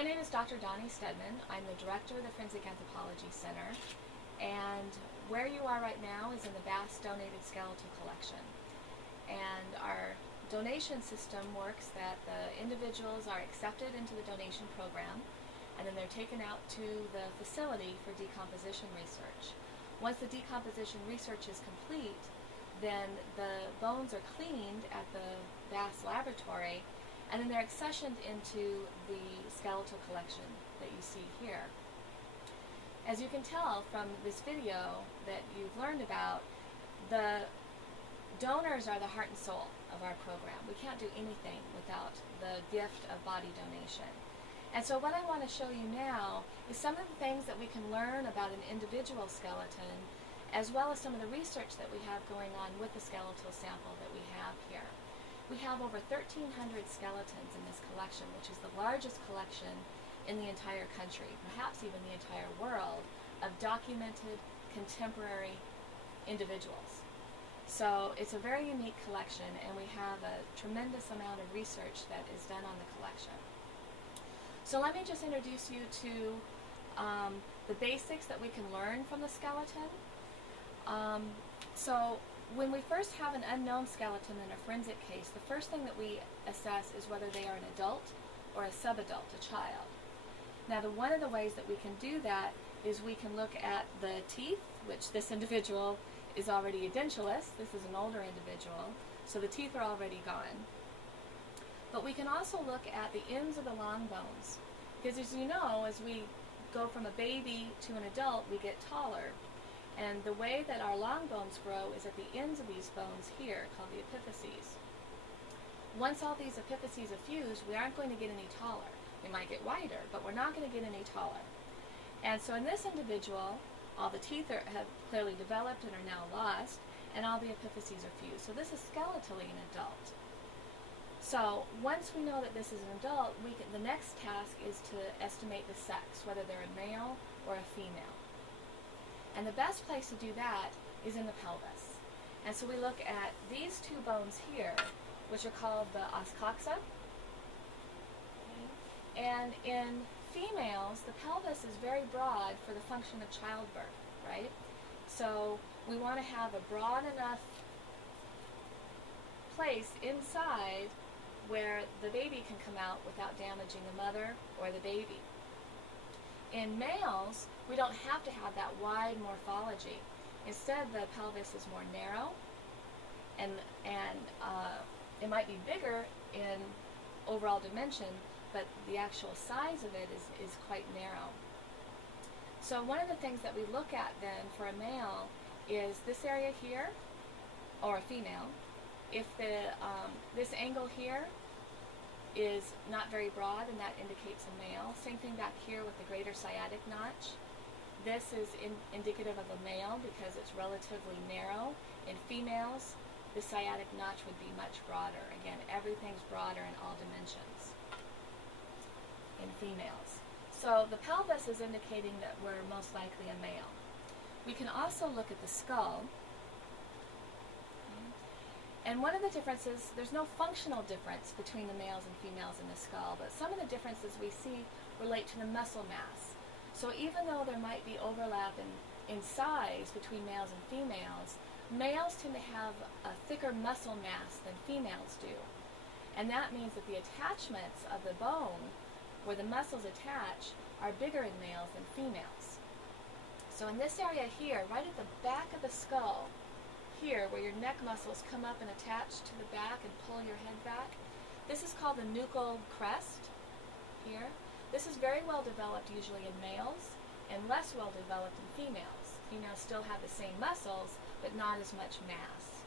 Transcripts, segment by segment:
My name is Dr. Dawnie Steadman. I'm the director of the Forensic Anthropology Center, and where you are right now is in the Bass Donated Skeletal Collection. And our donation system works that the individuals are accepted into the donation program, and then they're taken out to the facility for decomposition research. Once the decomposition research is complete, then the bones are cleaned at the Bass laboratory, and then they're accessioned into the skeletal collection that you see here. As you can tell from this video that you've learned about, the donors are the heart and soul of our program. We can't do anything without the gift of body donation. And so what I want to show you now is some of the things that we can learn about an individual skeleton, as well as some of the research that we have going on with the skeletal sample that we have here. We have over 1,300 skeletons in this collection, which is the largest collection in the entire country, perhaps even the entire world, of documented contemporary individuals. So it's a very unique collection, and we have a tremendous amount of research that is done on the collection. So let me just introduce you to the basics that we can learn from the skeleton. So when we first have an unknown skeleton in a forensic case, the first thing that we assess is whether they are an adult or a subadult, a child. Now, one of the ways that we can do that is we can look at the teeth, which this individual is already edentulous. This is an older individual, so the teeth are already gone. But we can also look at the ends of the long bones, because as you know, as we go from a baby to an adult, we get taller. And the way that our long bones grow is at the ends of these bones here, called the epiphyses. Once all these epiphyses are fused, we aren't going to get any taller. We might get wider, but we're not going to get any taller. And so in this individual, all the teeth have clearly developed and are now lost, and all the epiphyses are fused. So this is skeletally an adult. So once we know that this is an adult, the next task is to estimate the sex, whether they're a male or a female. And the best place to do that is in the pelvis. And so we look at these two bones here, which are called the os coxa. And in females, the pelvis is very broad for the function of childbirth, right? So we want to have a broad enough place inside where the baby can come out without damaging the mother or the baby. In males, we don't have to have that wide morphology. Instead, the pelvis is more narrow, and it might be bigger in overall dimension, but the actual size of it is quite narrow. So one of the things that we look at then for a male is this area here, or a female. If this angle here is not very broad, and that indicates a male. Same thing back here with the greater sciatic notch. This is indicative of a male because it's relatively narrow. In females, the sciatic notch would be much broader. Again, everything's broader in all dimensions in females. So the pelvis is indicating that we're most likely a male. We can also look at the skull. And one of the differences, there's no functional difference between the males and females in the skull, but some of the differences we see relate to the muscle mass. So even though there might be overlap in size between males and females, males tend to have a thicker muscle mass than females do. And that means that the attachments of the bone, where the muscles attach, are bigger in males than females. So in this area here, right at the back of the skull, here, where your neck muscles come up and attach to the back and pull your head back, this is called the nuchal crest here. This is very well developed usually in males and less well developed in females. Females still have the same muscles, but not as much mass.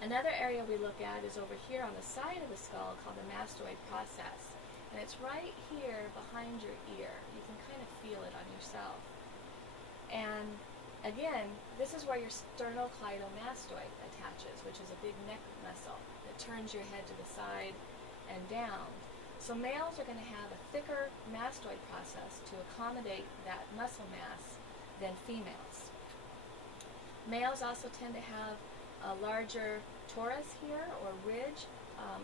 Another area we look at is over here on the side of the skull called the mastoid process. And it's right here behind your ear. You can kind of feel it on yourself. And again, this is where your sternocleidomastoid attaches, which is a big neck muscle that turns your head to the side and down. So males are going to have a thicker mastoid process to accommodate that muscle mass than females. Males also tend to have a larger torus here, or ridge,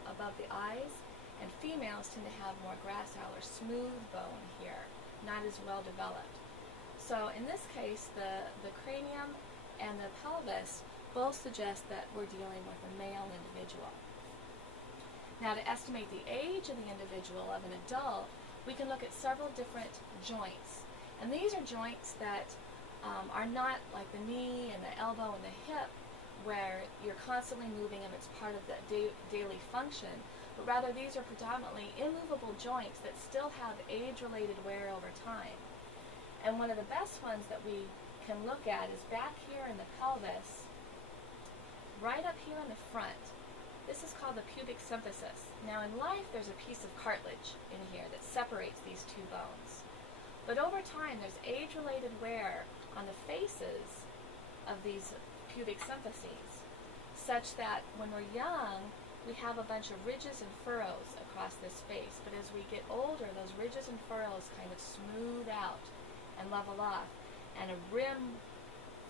above the eyes, and females tend to have more gracile or smooth bone here, not as well developed. So in this case, the cranium and the pelvis both suggest that we're dealing with a male individual. Now, to estimate the age of the individual, of an adult, we can look at several different joints. And these are joints that are not like the knee and the elbow and the hip, where you're constantly moving them, it's part of the daily function, but rather these are predominantly immovable joints that still have age-related wear over time. And one of the best ones that we can look at is back here in the pelvis, right up here in the front. This is called the pubic symphysis. Now in life, there's a piece of cartilage in here that separates these two bones. But over time, there's age-related wear on the faces of these pubic symphyses, such that when we're young, we have a bunch of ridges and furrows across this face. But as we get older, those ridges and furrows kind of smooth out and level off, and a rim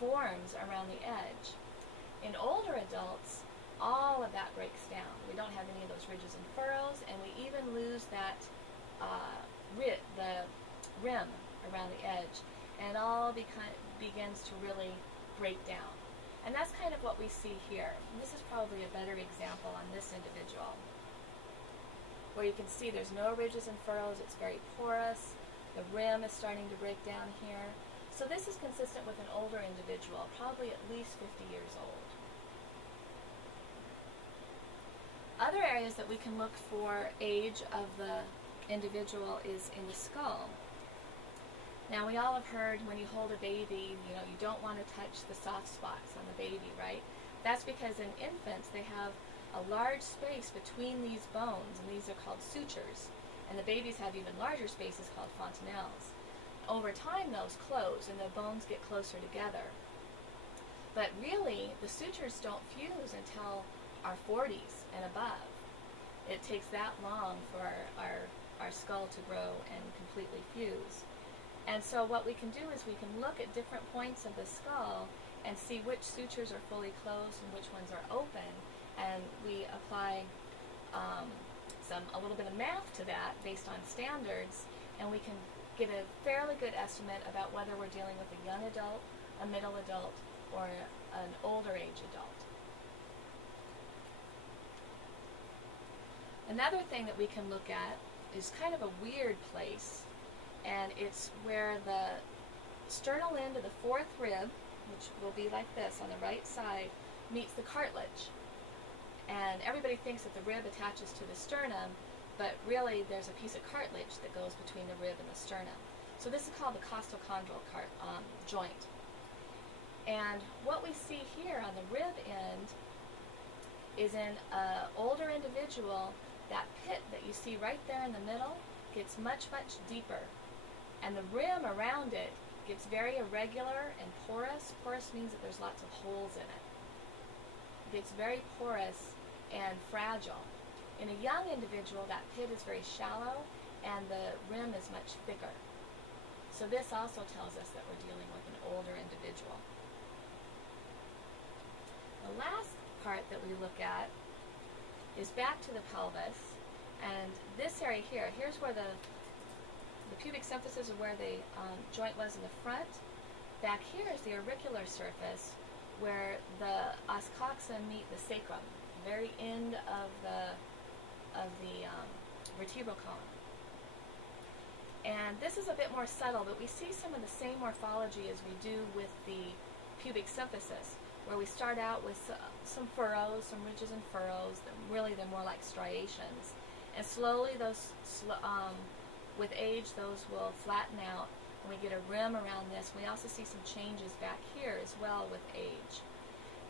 forms around the edge. In older adults, all of that breaks down. We don't have any of those ridges and furrows, and we even lose that the rim around the edge, and it all begins to really break down. And that's kind of what we see here. And this is probably a better example on this individual, where you can see there's no ridges and furrows, it's very porous, the rim is starting to break down here. So this is consistent with an older individual, probably at least 50 years old. Other areas that we can look for age of the individual is in the skull. Now, we all have heard when you hold a baby, you don't want to touch the soft spots on the baby, right? That's because in infants, they have a large space between these bones, and these are called sutures. And the babies have even larger spaces called fontanelles. Over time, those close, and the bones get closer together. But really, the sutures don't fuse until our 40s and above. It takes that long for our skull to grow and completely fuse. And so what we can do is we can look at different points of the skull and see which sutures are fully closed and which ones are open. And we apply a little bit of math to that based on standards, and we can get a fairly good estimate about whether we're dealing with a young adult, a middle adult, or an older age adult. Another thing that we can look at is kind of a weird place, and it's where the sternal end of the fourth rib, which will be like this on the right side, meets the cartilage. And everybody thinks that the rib attaches to the sternum, but really there's a piece of cartilage that goes between the rib and the sternum. So this is called the costochondral joint. And what we see here on the rib end is in an older individual, that pit that you see right there in the middle gets much, much deeper. And the rim around it gets very irregular and porous. Porous means that there's lots of holes in it. It gets very porous and fragile. In a young individual, that pit is very shallow and the rim is much thicker. So this also tells us that we're dealing with an older individual. The last part that we look at is back to the pelvis, and this area here, here's where the pubic symphysis is, where the joint was in the front. Back here is the auricular surface, where the os coxa meet the sacrum, very end of the vertebral column. And this is a bit more subtle, but we see some of the same morphology as we do with the pubic symphysis, where we start out with some furrows, some ridges and furrows. Really, they're more like striations. And slowly, with age, those will flatten out, and we get a rim around this. We also see some changes back here as well with age.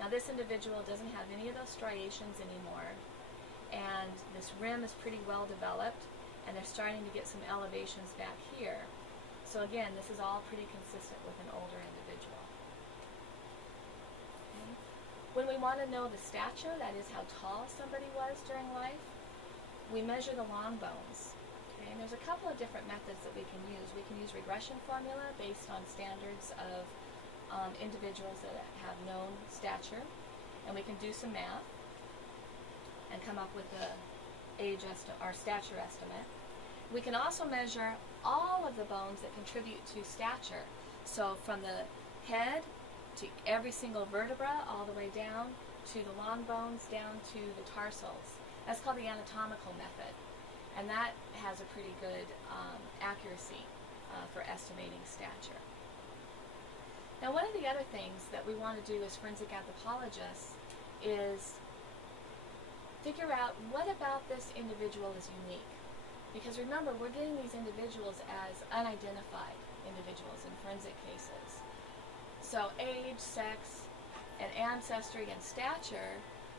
Now, this individual doesn't have any of those striations anymore, and this rim is pretty well developed, and they're starting to get some elevations back here. So again, this is all pretty consistent with an older individual. When we want to know the stature, that is how tall somebody was during life, we measure the long bones. Okay? And there's a couple of different methods that we can use. We can use regression formula based on standards of individuals that have known stature, and we can do some math and come up with the or stature estimate. We can also measure all of the bones that contribute to stature. So from the head to every single vertebra, all the way down to the long bones, down to the tarsals. That's called the anatomical method. And that has a pretty good accuracy for estimating stature. Now, one of the other things that we want to do as forensic anthropologists is figure out what about this individual is unique. Because remember, we're getting these individuals as unidentified individuals in forensic cases. So age, sex, and ancestry and stature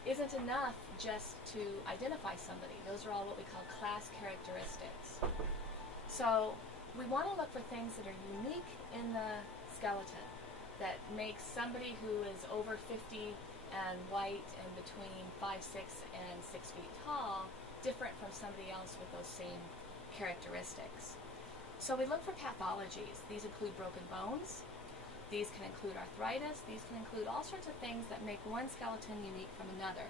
isn't enough just to identify somebody. Those are all what we call class characteristics. So we want to look for things that are unique in the skeleton, that makes somebody who is over 50 and white and between 5'6" and 6 feet tall different from somebody else with those same characteristics. So we look for pathologies. These include broken bones. These can include arthritis. These can include all sorts of things that make one skeleton unique from another.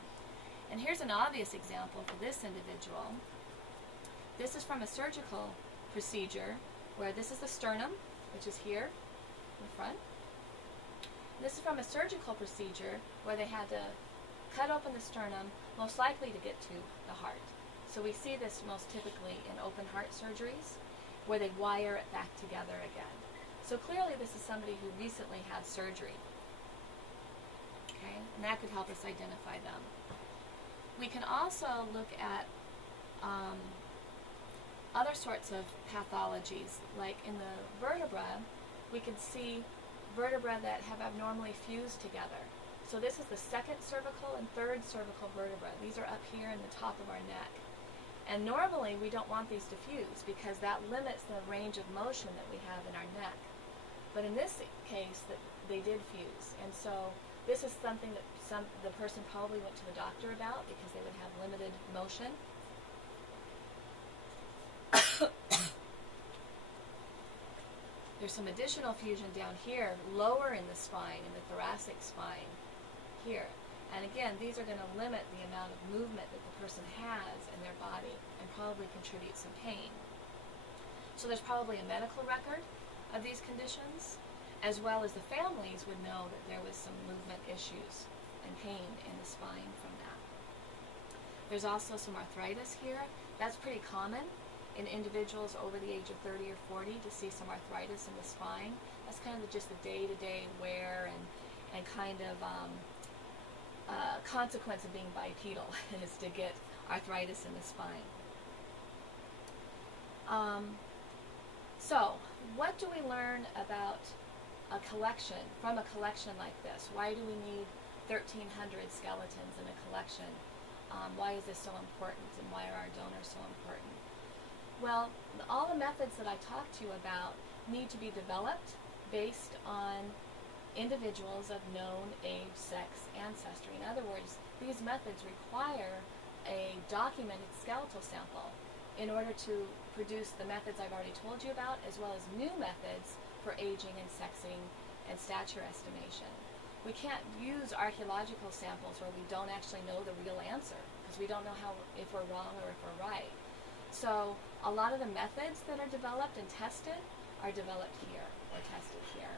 And here's an obvious example for this individual. This is from a surgical procedure where this is the sternum, which is here in the front. This is from a surgical procedure where they had to cut open the sternum, most likely to get to the heart. So we see this most typically in open heart surgeries where they wire it back together again. So clearly this is somebody who recently had surgery. Okay, and that could help us identify them. We can also look at other sorts of pathologies, like in the vertebra, we can see vertebrae that have abnormally fused together. So this is the second cervical and third cervical vertebra. These are up here in the top of our neck. And normally we don't want these to fuse because that limits the range of motion that we have in our neck. But in this case, they did fuse. And so this is something that the person probably went to the doctor about because they would have limited motion. There's some additional fusion down here, lower in the spine, in the thoracic spine, here. And again, these are going to limit the amount of movement that the person has in their body and probably contribute some pain. So there's probably a medical record of these conditions, as well as the families would know that there was some movement issues and pain in the spine from that. There's also some arthritis here. That's pretty common in individuals over the age of 30 or 40 to see some arthritis in the spine. That's kind of just the day-to-day wear and kind of consequence of being bipedal is to get arthritis in the spine. So what do we learn about a collection, from a collection like this? Why do we need 1,300 skeletons in a collection? Why is this so important, and why are our donors so important? Well, all the methods that I talked to you about need to be developed based on individuals of known age, sex, ancestry. In other words, these methods require a documented skeletal sample in order to produce the methods I've already told you about, as well as new methods for aging and sexing and stature estimation. We can't use archaeological samples where we don't actually know the real answer, because we don't know if we're wrong or if we're right. So a lot of the methods that are developed and tested are developed here or tested here.